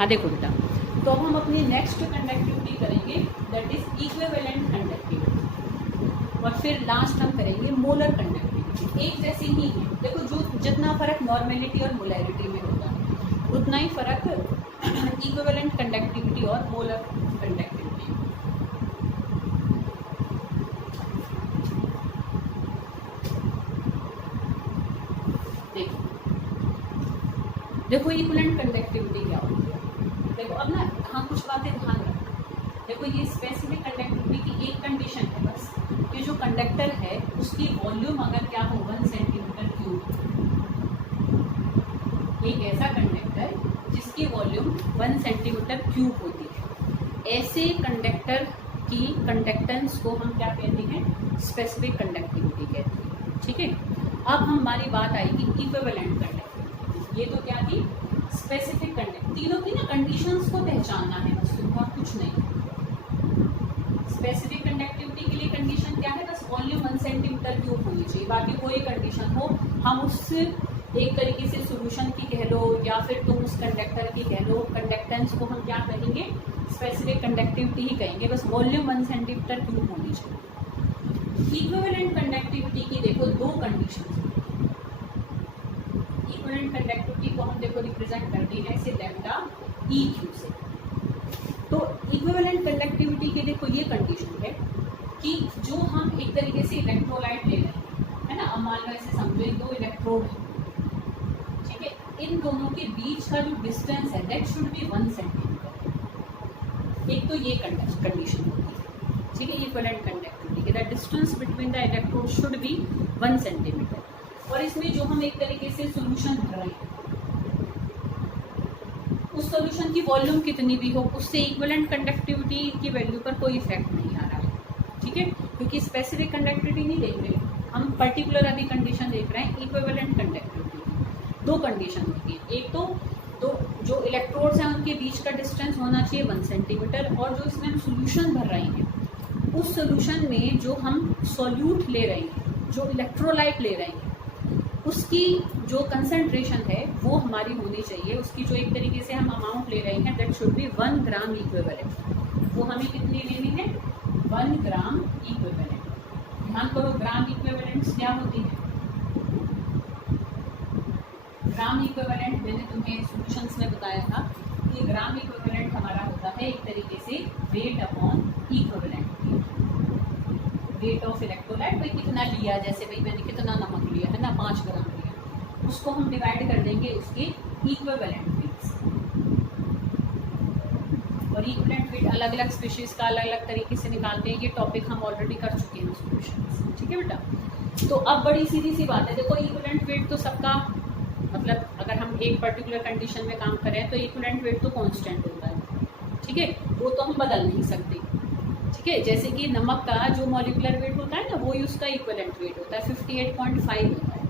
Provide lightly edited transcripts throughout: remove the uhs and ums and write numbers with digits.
हाँ देखो बेटा, तो अब हम अपनी नेक्स्ट कंडक्टिविटी करेंगे दैट इज इक्विवेलेंट कंडक्टिविटी, और फिर लास्ट हम करेंगे मोलर कंडक्टिविटी। एक जैसी ही है, देखो जो जितना फर्क नॉर्मेलिटी और मोलैरिटी में होता है उतना ही फर्क इक्विवेलेंट कंडक्टिविटी और मोलर कंडक्टिविटी। देखो इक्विवेलेंट कंडक्टिविटी क्या होती है, देखो अब ना हाँ कुछ बातें ध्यान रखना। देखो ये स्पेसिफिक कंडक्टिविटी की एक कंडीशन है बस कि जो कंडक्टर है उसकी वॉल्यूम अगर क्या हो 1 सेंटीमीटर क्यूब, एक ऐसा कंडक्टर जिसकी वॉल्यूम 1 सेंटीमीटर क्यूब होती है, ऐसे कंडक्टर की कंडक्टेंस को हम क्या कहते हैं, स्पेसिफिक कंडक्टिविटी कहते हैं। ठीक है, अब हमारी बात आएगी इक्विवेलेंट कंडक्टिविटी। ये तो क्या थी, स्पेसिफिक कंडक्ट, तीनों की ना कंडीशंस को पहचानना है बस तुमको, कुछ नहीं। स्पेसिफिक कंडक्टिविटी के लिए कंडीशन क्या है, बस वॉल्यूम 1 सेंटीमीटर क्यूब होनी चाहिए, बाकी कोई कंडीशन हो हम उस एक तरीके से सॉल्यूशन की कह लो या फिर तुम उस कंडक्टर की कह लो, कंडक्टेंस को हम क्या कहेंगे, स्पेसिफिक कंडक्टिविटी ही कहेंगे, बस वॉल्यूम 1 सेंटीमीटर क्यूब होनी चाहिए। इक्विवेलेंट कंडक्टिविटी की देखो दो कंडीशन, इक्विवेलेंट कंडक्टिविटी को हम देखो रिप्रेजेंट करते हैं ऐसे लैम्डा ई क्यू से। तो इक्विवेलेंट कंडक्टिविटी के देखो ये कंडीशन है कि जो हम एक तरीके से इलेक्ट्रोलाइट ले रहे हैं, है ना, अब मान लो ऐसे समझो दो इलेक्ट्रोड है, ठीक है, इन दोनों के बीच का जो डिस्टेंस है दैट शुड बी 1 सेंटीमीटर। एक तो ये कंडीशन होती है, ठीक है, इक्विवेलेंट कंडक्टिविटी के the distance between the electrode should be 1 centimetre. और इसमें जो हम एक तरीके से सॉल्यूशन भर रहे हैं उस सॉल्यूशन की वॉल्यूम कितनी भी हो उससे इक्विवेलेंट कंडक्टिविटी की वैल्यू पर कोई इफेक्ट नहीं आ रहा है। ठीक है, क्योंकि स्पेसिफिक कंडक्टिविटी नहीं देख रहे, हम पर्टिकुलर अभी कंडीशन देख रहे हैं इक्विवेलेंट कंडक्टिविटी। दो कंडीशन होती है, एक तो जो इलेक्ट्रोड्स हैं उनके बीच का डिस्टेंस होना चाहिए 1 सेंटीमीटर, और जो इसमें हम सोल्यूशन भर रहे हैं उस सोल्यूशन में जो हम सॉल्यूट ले रहे हैं, जो इलेक्ट्रोलाइट ले रहे हैं, उसकी जो कंसंट्रेशन है वो हमारी होनी चाहिए, उसकी जो एक तरीके से हम अमाउंट ले रहे हैं that should be 1 gram equivalent. वो हमें कितनी लेनी है, 1 ग्राम इक्विवेलेंट। ध्यान करो ग्राम इक्विवेलेंट्स क्या होती है, ग्राम इक्विवेलेंट मैंने तुम्हें सॉल्यूशंस में बताया था कि ग्राम इक्विवेलेंट हमारा होता है एक तरीके से weight upon equivalent, weight of electrolyte, भाई कितना लिया, जैसे भाई मैंने कितना नमक लिया है ना, 5 ग्राम लिया, उसको हम डिवाइड कर देंगे उसके इक्विवेलेंट वेट्स। और इक्विवेलेंट वेट अलग अलग स्पीशीज का अलग अलग तरीके से निकालते हैं, ये टॉपिक हम ऑलरेडी कर चुके हैं सॉल्यूशन। ठीक है बेटा, तो अब बड़ी सीधी सी बात है, देखो इक्विवेलेंट वेट तो सबका मतलब अगर हम एक पर्टिकुलर कंडीशन में काम करें तो इक्विवेलेंट वेट तो कांस्टेंट होता है, ठीक है, वो तो हम बदल नहीं सकते। ठीक है, जैसे कि नमक का जो मॉलिक्यूलर वेट होता है ना वो ही उसका इक्विवेलेंट वेट होता है 58.5 होता है,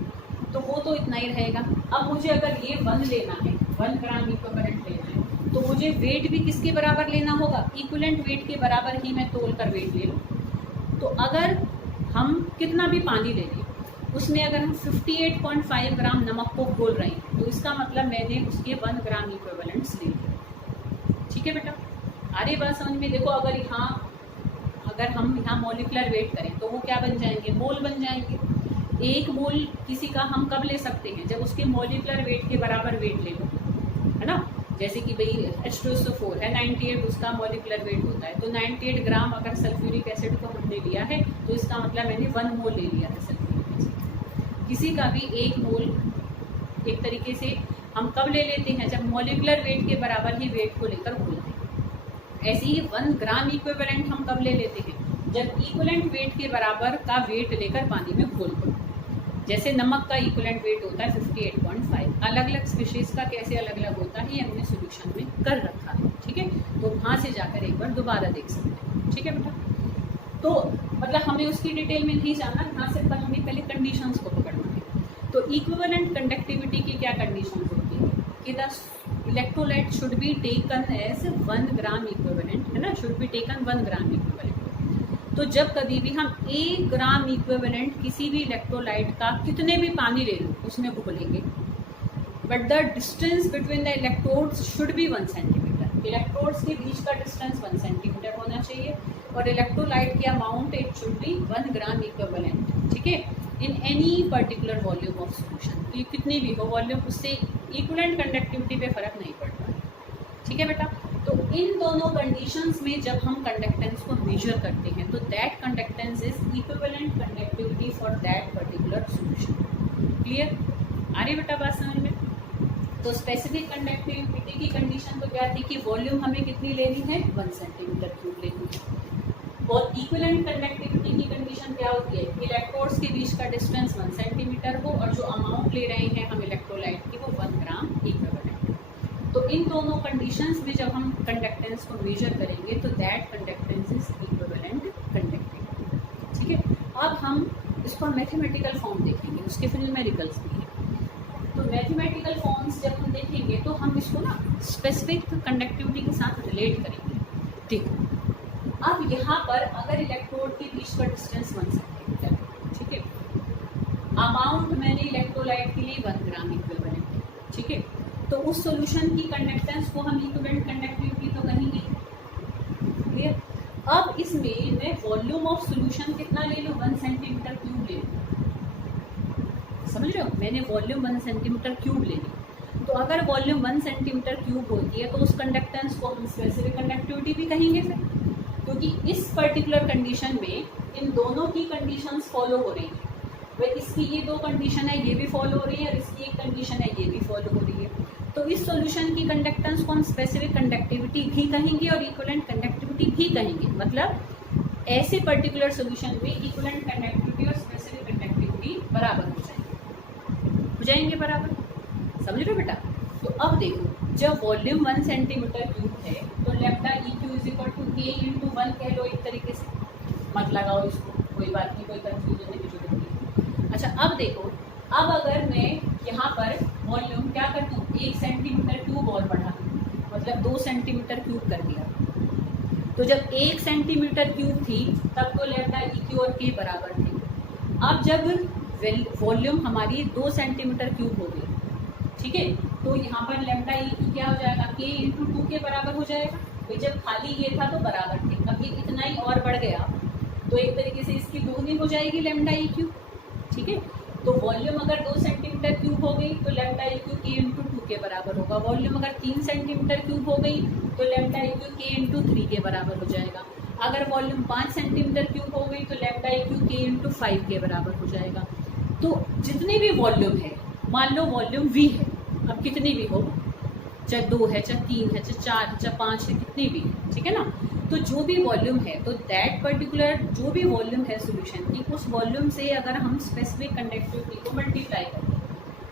तो वो तो इतना ही रहेगा। अब मुझे अगर ये 1 लेना है, 1 ग्राम इक्विवेलेंट लेना है, तो मुझे वेट भी किसके बराबर लेना होगा, इक्विवेलेंट वेट के बराबर ही मैं तोल कर वेट ले लूँ। तो अगर हम कितना भी पानी ले लें उसमें अगर हम 58.5 ग्राम नमक को घोल रहे हैं तो इसका मतलब मैंने उसके 1 ग्राम इक्विवेलेंट्स ले लिए। ठीक है बेटा, आ रही बात समझ में। देखो अगर हम यहाँ मॉलिक्यूलर वेट करें तो वो क्या बन जाएंगे, मोल बन जाएंगे। एक मोल किसी का हम कब ले सकते हैं, जब उसके मॉलिक्यूलर वेट के बराबर वेट ले लो, है ना। जैसे कि भाई H2SO4 है 98, उसका मॉलिक्यूलर वेट होता है, तो 98 ग्राम अगर सल्फ्यूरिक एसिड को हमने लिया है तो इसका मतलब मैंने 1 मोल ले लिया है सल्फ्यूरिक एसिड। किसी का भी 1 मोल एक तरीके से हम कब ले लेते हैं, जब मॉलिक्यूलर वेट के बराबर ही वेट को लेकर घोलते हैं। ऐसे ही 1 ग्राम इक्विवेलेंट हम कब ले लेते हैं, जब इक्विवेलेंट वेट के बराबर का वेट लेकर पानी में घोलते हैं। जैसे नमक का इक्विवेलेंट वेट होता है 58.5, अलग अलग स्पीशीज का कैसे अलग अलग होता है ये हमने सॉल्यूशन में कर रखा है। ठीक है, तो वहाँ से जाकर एक बार दोबारा देख सकते हैं। ठीक है बेटा, तो मतलब हमें उसकी डिटेल में नहीं जाना, यहाँ से पर हमें पहले कंडीशंस को पकड़ना है। तो इक्विवेलेंट कंडक्टिविटी की क्या कंडीशन होती है कि the electrolyte should be taken as 1 gram equivalent, है ना, should be taken 1 gram equivalent. तो जब कभी भी हम 1 ग्राम इक्विवेलेंट किसी भी इलेक्ट्रोलाइट का कितने भी पानी ले लो उसमें घोलेंगे but the distance between the electrodes should be 1 centimetre. Electrodes के बीच का डिस्टेंस 1 सेंटीमीटर होना चाहिए और इलेक्ट्रोलाइट की amount it should be 1 gram equivalent, ठीक है, in any particular volume of solution. तो ये कितनी भी हो वॉल्यूम, उससे इक्विवेलेंट कंडक्टिविटी पे फर्क नहीं पड़ता है, ठीक है बेटा। तो इन दोनों कंडीशंस में जब हम कंडक्टेंस को मेजर करते हैं तो that conductance is equivalent conductivity for that particular solution. Clear? आ रही बेटा बात समझ में? तो स्पेसिफिक कंडक्टिविटी की कंडीशन तो क्या थी कि वॉल्यूम हमें कितनी लेनी है, 1 सेंटीमीटर क्यूब लेनी है। और इक्विवेलेंट कंडक्टिविटी की कंडीशन क्या होती है, इलेक्ट्रोड्स के बीच का डिस्टेंस 1 सेंटीमीटर हो और जो अमाउंट ले रहे हैं हम इलेक्ट्रोलाइट की वो 1 ग्राम इक्विवेलेंट। तो इन दोनों कंडीशंस में जब हम कंडक्टेंस को मेजर करेंगे तो that conductance is equivalent conductivity, ठीक है। अब हम इसको मैथमेटिकल फॉर्म देखेंगे, उसके फिर न्यूमेरिकल्स भी हैं। तो मैथमेटिकल फॉर्म्स जब हम देखेंगे तो हम इसको ना स्पेसिफिक कंडक्टिविटी के साथ रिलेट करेंगे। देखो अब यहाँ पर अगर इलेक्ट्रोड के बीच का डिस्टेंस 1 सेंटीमीटर, ठीक है, अमाउंट मैंने इलेक्ट्रोलाइट के लिए 1 ग्राम इक्विवेलेंट, ठीक है, तो उस सॉल्यूशन की कंडक्टेंस को हम इक्विवेलेंट कंडक्टिविटी तो कहेंगे। क्लियर? अब इसमें मैं वॉल्यूम ऑफ सॉल्यूशन कितना ले लूँ, 1 सेंटीमीटर क्यूब ले लूँ। समझ रहे हो, मैंने वॉल्यूम 1 सेंटीमीटर क्यूब ले ली। तो अगर वॉल्यूम 1 सेंटीमीटर क्यूब होती है तो उस कंडक्टेंस को हम स्पेसिफिक कंडक्टिविटी भी कहेंगे फिर, क्योंकि इस पर्टिकुलर कंडीशन में इन दोनों की कंडीशंस फॉलो हो रही हैं। भाई इसकी ये 2 कंडीशन है, ये भी फॉलो हो रही है, और इसकी एक कंडीशन है, ये भी फॉलो हो रही है। तो इस सॉल्यूशन की कंडक्टेंस को हम स्पेसिफिक कंडक्टिविटी भी कहेंगे और इक्विवेलेंट कंडक्टिविटी भी कहेंगे। मतलब ऐसे पर्टिकुलर सॉल्यूशन में इक्विवेलेंट कंडक्टिविटी और स्पेसिफिक कंडक्टिविटी बराबर हो जाएंगे बराबर। समझ रहे हो बेटा? तो अब देखो जब वॉल्यूम 1 सेंटीमीटर क्यूब है तो lambda EQ is equal to K into 1 कह लो एक तरीके से, मत लगाओ इसको, कोई बात नहीं, कोई कंफ्यूजन की जरूरत नहीं। अच्छा अब देखो, अब अगर मैं यहाँ पर वॉल्यूम क्या कर दूँ, 1 सेंटीमीटर क्यूब और बढ़ा दूँ, मतलब 2 सेंटीमीटर क्यूब कर दिया। तो जब 1 सेंटीमीटर क्यूब थी तब तो लैम्डा EQ और K बराबर थे। अब जब वॉल्यूम हमारी 2 सेंटीमीटर क्यूब हो गई, ठीक है, तो यहाँ पर लैम्डा EQ क्या हो जाएगा, K इंटू 2 के बराबर हो जाएगा। भाई जब खाली ये था तो बराबर थे, अब ये इतना ही और बढ़ गया तो एक तरीके से इसकी दोगुनी हो जाएगी लैम्डा EQ, ठीक है। तो वॉल्यूम अगर 2 सेंटीमीटर क्यूब हो गई तो लैम्डा EQ K इंटू 2 के बराबर होगा। वॉल्यूम अगर 3 सेंटीमीटर क्यूब हो गई तो लैम्डा EQ K इंटू 3 के बराबर हो जाएगा। अगर वॉल्यूम 5 सेंटीमीटर क्यूब हो गई तो लैम्डा EQ K इंटू 5 के बराबर हो जाएगा। तो जितनी भी वॉल्यूम है, मान लो वॉल्यूम V है, अब कितनी भी हो, चाहे 2 है, चाहे 3 है, चाहे 4 है, चाहे 5 है, कितनी भी, ठीक है ना। तो जो भी वॉल्यूम है, तो दैट पर्टिकुलर जो भी वॉल्यूम है सॉल्यूशन की, उस वॉल्यूम से अगर हम स्पेसिफिक कंडक्टिविटी को मल्टीप्लाई करें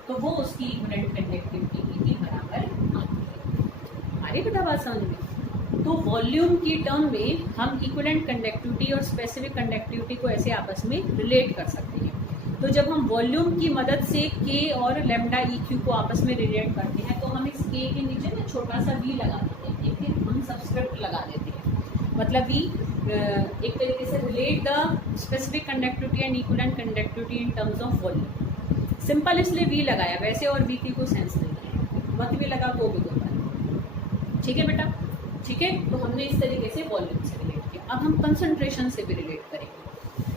तो वो उसकी इक्विवेलेंट कंडक्टिविटी के बराबर आती है। हमारी बेटा बात समझ में? तो वॉल्यूम की टर्म में हम इक्विवेलेंट कंडक्टिविटी और स्पेसिफिक कंडक्टिविटी को ऐसे आपस में रिलेट कर सकते हैं। तो जब हम वॉल्यूम की मदद से K और लैम्डा EQ को आपस में रिलेट करते हैं तो हम इस K के नीचे ना छोटा सा V लगा देते हैं, एक हम सबस्क्रिप्ट लगा देते हैं, मतलब V एक तरीके से relate the specific conductivity and equivalent conductivity in terms of volume. Simple इसलिए V लगाया, वैसे और V की कोई सेंस नहीं है, मत भी लगा तो भी कोई बात नहीं, ठीक है बेटा, ठीक है। तो हमने इस तरीके से वॉल्यूम से रिलेट किया। अब हम कंसंट्रेशन से भी रिलेट करेंगे।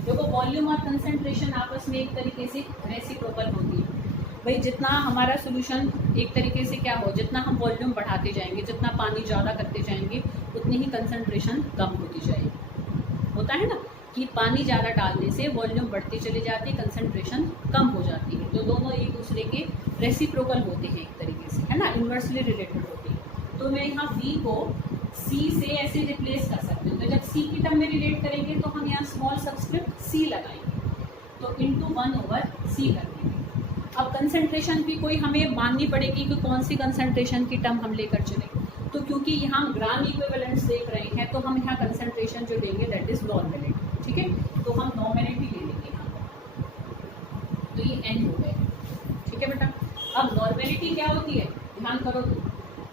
देखो वॉल्यूम और कंसंट्रेशन आपस में एक तरीके से रेसिप्रोकल होती है। भाई जितना हमारा सॉल्यूशन एक तरीके से क्या हो, जितना हम वॉल्यूम बढ़ाते जाएंगे, जितना पानी ज़्यादा करते जाएंगे, उतनी ही कंसंट्रेशन कम होती जाएगी। होता है ना कि पानी ज़्यादा डालने से वॉल्यूम बढ़ती चली जाती है, कंसंट्रेशन कम हो जाती है। तो दोनों एक दूसरे के रेसिप्रोकल होते हैं एक तरीके से, है ना, इन्वर्सली रिलेटेड होते हैं। तो मैं यहाँ V को C से ऐसे रिप्लेस कर सकते हो। तो जब C की टर्म में रिलेट करेंगे तो हम यहाँ स्मॉल सबस्क्रिप्ट C लगाएंगे, तो इंटू 1/C कर देंगे। अब कंसंट्रेशन की कोई हमें माननी पड़ेगी कि कौन सी कंसंट्रेशन की टर्म हम लेकर चलें। तो क्योंकि यहाँ ग्राम इक्विवेलेंट्स देख रहे हैं तो हम यहाँ कंसंट्रेशन जो लेंगे दैट इज नॉर्मेलिटी, ठीक है। तो हम नॉर्मेलिटी ले लेंगे यहाँ पर, तो ये N हो गए, ठीक है बेटा। अब नॉर्मेलिटी क्या होती है, ध्यान करो,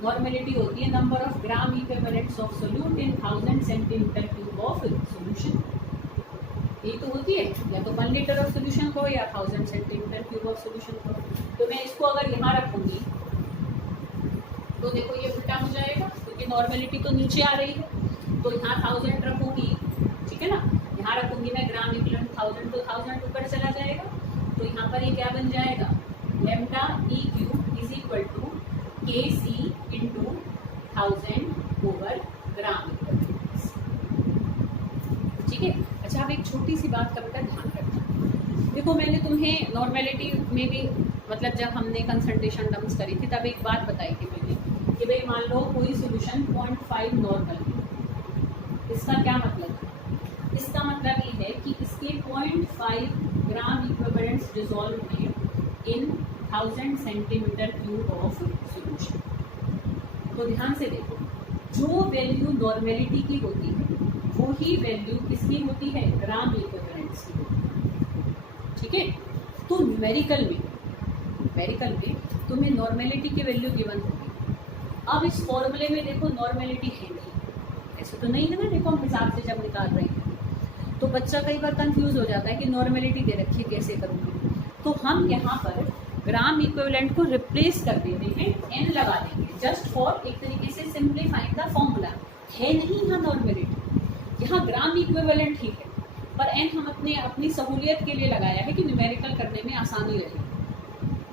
नॉर्मेलिटी होती है number of gram equivalents of solute in 1000 centimetre cube of solution. यही तो होती है, या तो 1 लीटर ऑफ सोल्यूशन को या 1000 सेंटीमीटर क्यूब ऑफ सोल्यूशन को। तो मैं इसको अगर यहाँ रखूँगी तो देखो ये उल्टा हो जाएगा, क्योंकि नॉर्मेलिटी तो नीचे आ रही है। तो यहाँ 1000 रखूँगी, ठीक है ना, यहाँ रखूँगी मैं ग्राम इक्विवेलेंट 1000, तो 1000 ऊपर चला जाएगा। तो यहाँ पर ये क्या बन जाएगा, lambda E Q is equal to K C into 1000 over gram equivalent. ठीक है। अच्छा, अब एक छोटी सी बात का बेटा ध्यान रखना। देखो मैंने तुम्हें नॉर्मेलिटी में भी, मतलब जब हमने कंसंट्रेशन टर्म्स करी थी तब एक बात बताई थी मैंने कि भाई मान लो कोई सोल्यूशन 0.5 नॉर्मल है। इसका क्या मतलब है? इसका मतलब ये है कि इसके 0.5 ग्राम इक्विवेलेंट्स डिसॉल्व हैं इन 1000 सेंटीमीटर क्यूब ऑफ सोल्यूशन। तो ध्यान से देखो, जो वैल्यू नॉर्मेलिटी की होती है वो ही वैल्यू किसकी होती है, ग्राम इक्विवेलेंट्स की होती है। ठीक है। तो न्यूमेरिकल में तुम्हें नॉर्मेलिटी की वैल्यू गिवन होगी। अब इस फॉर्मूले में देखो नॉर्मेलिटी है नहीं, ऐसे तो नहीं है ना, देखो हम हिसाब से जब निकाल रहे हैं तो बच्चा कई बार कंफ्यूज हो जाता है कि नॉर्मेलिटी दे रखी है कैसे करूँगी। तो हम यहाँ पर ग्राम इक्विवेलेंट को रिप्लेस कर देते हैं, एन लगा देंगे, जस्ट फॉर एक तरीके से सिंप्लीफाइंग द फॉर्मूला। है नहीं यहाँ नॉर्मेलिटी, यहाँ ग्राम इक्विवेलेंट ही है, पर एन हम अपनी सहूलियत के लिए लगाया है कि न्यूमेरिकल करने में आसानी रहे।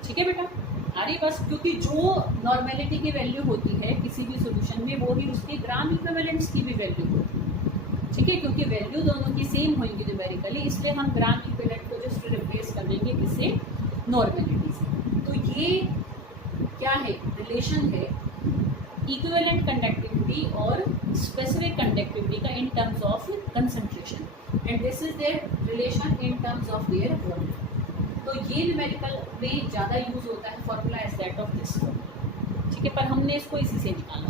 ठीक है बेटा, अरे बस, क्योंकि जो नॉर्मेलिटी की वैल्यू होती है किसी भी सोल्यूशन में वो ही उसकी ग्राम इक्विवेलेंट्स की भी वैल्यू होती है। ठीक है, क्योंकि वैल्यू दोनों की सेम होंगी न्यूमेरिकली, इसलिए हम ग्राम इक्विवेलेंट को जस्ट रिप्लेस कर देंगे किससे, नॉर्मेलिटी से। तो ये क्या है, रिलेशन है इक्विवेलेंट कंडक्टिविटी और स्पेसिफिक कंडक्टिविटी का in terms of concentration, and this is their relation in terms of their volume. तो ये न्यूमेरिकल में ज़्यादा यूज होता है formula as that of this formula. ठीक है, पर हमने इसको इसी से निकाला।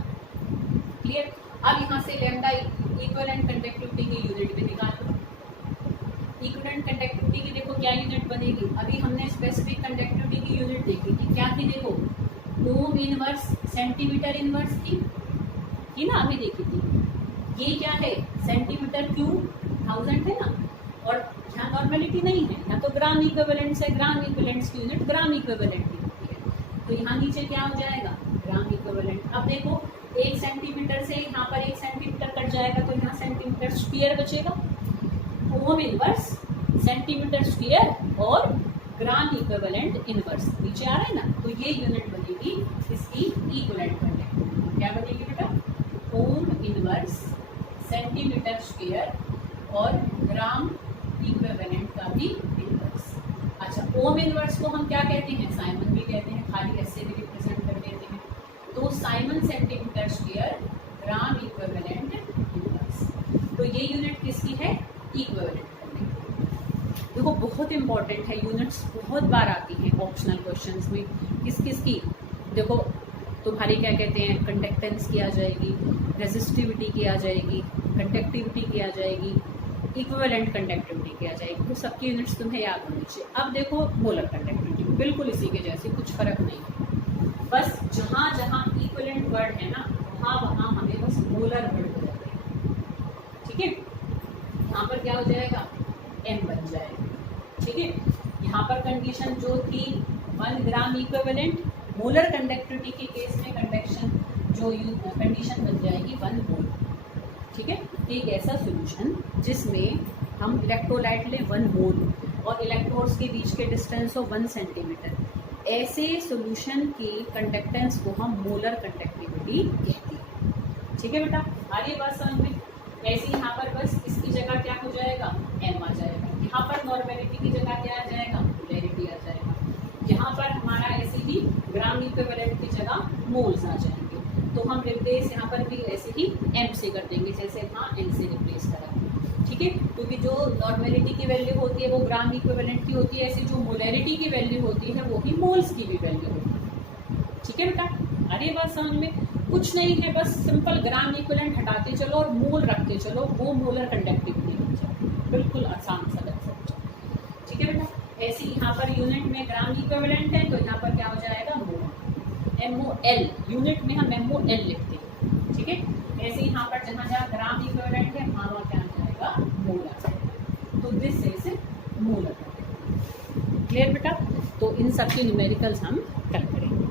क्लियर। अब यहाँ से लैम्डा इक्विवेलेंट कंडक्टिविटी की यूनिट भी निकाल लो। इक्विवेलेंट कंडक्टिविटी की देखो क्या यूनिट बनेगी, अभी हमने स्पेसिफिक कंडक्टिविटी की यूनिट देखी कि क्या थी, देखो ओम इनवर्स सेंटीमीटर इनवर्स थी ना, अभी देखी थी। ये क्या है, सेंटीमीटर क्यूब 1000 है ना, और यहाँ नॉर्मेलिटी नहीं है, यहाँ तो ग्राम इक्विवेलेंट्स है, ग्राम इक्विवेलेंट्स की यूनिट ग्राम इक्विवेलेंट की होती है। तो यहाँ नीचे क्या हो जाएगा, ग्राम इक्विवेलेंट। अब देखो 1 सेंटीमीटर से यहाँ पर 1 सेंटीमीटर कट जाएगा, तो यहाँ सेंटीमीटर स्क्वायर बचेगा। ओम इनवर्स सेंटीमीटर स्क्वायर और ग्राम इक्विवेलेंट इनवर्स नीचे आ रहा है ना, तो ये यूनिट बनेगी इसकी इक्विवेलेंट कंडक्टिविटी। क्या बनेगी बेटा, ओम इनवर्स सेंटीमीटर स्क्वायर और ग्राम इक्विवेलेंट का भी इनवर्स। अच्छा, ओम इनवर्स को हम क्या कहते हैं, साइमन भी कहते हैं, खाली ऐसे भी रिप्रेजेंट कर देते हैं। तो Simon centimetre square gram equivalent inverse. तो ये यूनिट किसकी है, इक्विवेलेंट। देखो बहुत इंपॉर्टेंट है, यूनिट्स बहुत बार आती हैं ऑप्शनल क्वेश्चंस में। किस किस की, देखो तुम्हारी क्या कहते हैं, कंडक्टेंस की आ जाएगी, रेजिस्टिविटी की आ जाएगी, कंडक्टिविटी की आ जाएगी, इक्विवेलेंट कंडक्टिविटी की आ जाएगी। तो सबकी यूनिट्स तुम्हें याद होनी चाहिए। अब देखो मोलर कंडक्टिविटी बिल्कुल इसी के जैसे, कुछ फर्क नहीं है, बस जहाँ जहाँ इक्विवेलेंट वर्ड है ना वहाँ वहाँ हमें बस मोलर वर्ड हो जाता है। ठीक है, यहाँ पर क्या हो जाएगा, एम बन जाएगा। ठीक है, यहाँ पर कंडीशन जो थी 1 ग्राम इक्विवेलेंट, मोलर कंडक्टिविटी के केस में कंडक्शन जो कंडीशन बन जाएगी 1 मोल। ठीक है, एक ऐसा सॉल्यूशन जिसमें हम इलेक्ट्रोलाइट लें 1 मोल और इलेक्ट्रोड्स के बीच के डिस्टेंस हो 1 सेंटीमीटर, ऐसे सॉल्यूशन की कंडक्टेंस को हम मोलर कंडक्टिविटी कहते हैं। ठीक है बेटा, आ रही बात समझ में। ऐसे यहाँ पर बस इसकी जगह क्या हो जाएगा, एम आ जाएगा। यहाँ पर नॉर्मेलिटी की जगह क्या आ जाएगा, पोलैरिटी आ जाएगा। यहाँ पर हमारा ऐसे ही ग्राम इक्विवेलेंट की जगह मोल्स आ जाएंगे। तो हम रिप्लेस यहाँ पर भी ऐसे ही एम से कर देंगे, जैसे यहाँ एन से रिप्लेस करा। ठीक है, क्योंकि जो नॉर्मेलिटी की वैल्यू होती है वो ग्राम इक्विवेलेंट की होती है, ऐसे जो मोलैरिटी की वैल्यू होती है वो ही मोल्स की भी वैल्यू होती है। ठीक है बेटा, अरे बात समझ में। कुछ नहीं है, बस सिंपल ग्राम इक्विवेलेंट हटाते चलो और मोल रखते चलो, वो मोलर कंडक्टिविटी बन जाए। बिल्कुल आसान सा कंसेप्ट। ठीक है बेटा, ऐसे यहाँ पर यूनिट में ग्राम इक्विवेलेंट है तो यहाँ पर क्या हो जाएगा, मोल। MOL यूनिट में हम MOL लिखते हैं। ठीक है, ऐसे यहाँ पर जहाँ जहाँ ग्राम इक्विवेलेंट है वहाँ क्या आ जाएगा, मोल आ जाएगा। तो दिस इज मोलर। क्लियर बेटा? तो इन सब की न्यूमेरिकल्स हम कल करेंगे।